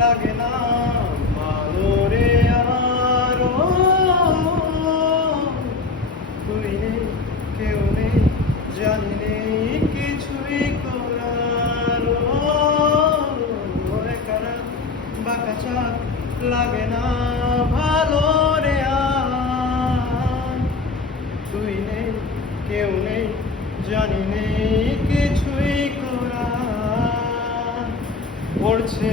লাগে না ভালো রে আরো। তুই নেই কেউ নেই জানি নেই কিছুই করার। একারা বাঁকা চাঁদ লাগে না ভালো রে আর। তুই নেই কেউ নেই জানি নেই কিছুই করার। পড়ছে